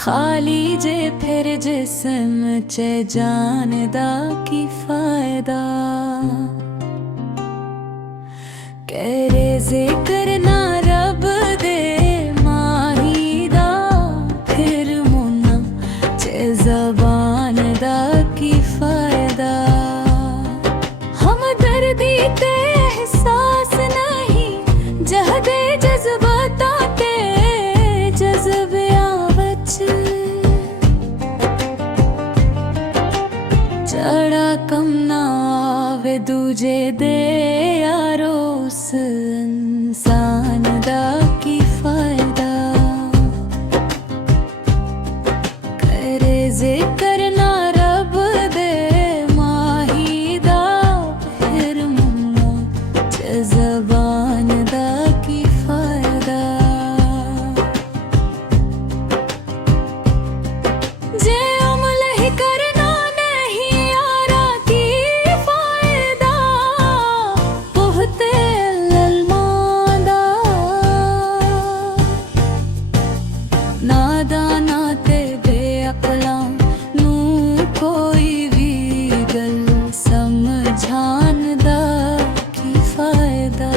खाली जे फिर जिस्म च जान दा की फायदा। करे जिक्र ना रब दे माही दा, फिर मुना च ज़बान दा की फायदा। हम दर्दी ते एहसास नहीं जहदे जज्बाता ते जज्बिया वच चढ़ा कम ना आवे दूजे दे यारो उस इंसान दा की फायदा। करे जिक्र ना रब दे माही दा, फिर मुन्ना च ज़बान दा की फायदा। जे अमल ही करना नहीं यारा की फायदा, पुहते ललमांदा नादाना ते बेअक़लां नू कोई भी गल समझान दा की फायदा।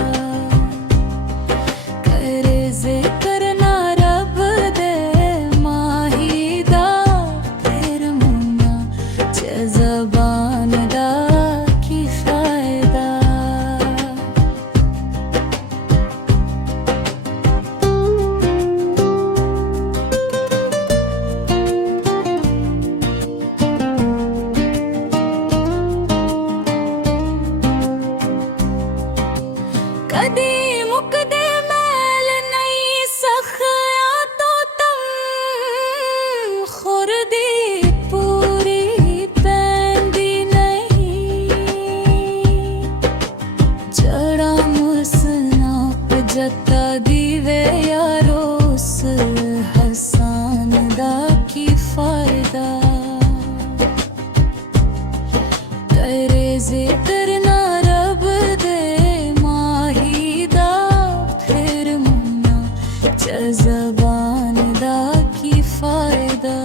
करे जिक्र ना रब दे माही दा, फिर मुन्ना च ज़बान दा की फायदा। कदी मुकदे मैल नहीं सखया तो तम, खुरदी पूरी पैंदी नहीं। जड़ा मुसनाप जता दीवे यारो उस हसान दा की फायदा। करे जिक्र ना रब दे माही दा, फिर मुन्ना च ज़बान दा की फायदा।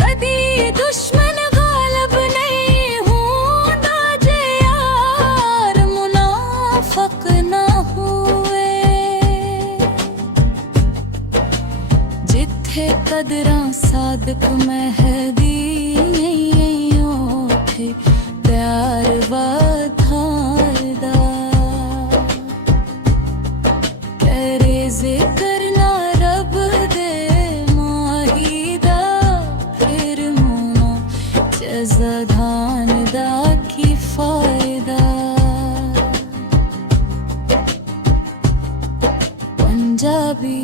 कदी दुश्मन गालब नहीं होंदा जे यार मुनाफिक ना हुए। जिथे कदरां सादिक महदी उथे प्यार वधारदा। करे जिक्र ना रब दे माही दा, फिर मुना च ज़बान दा की फायदा। पंजाबी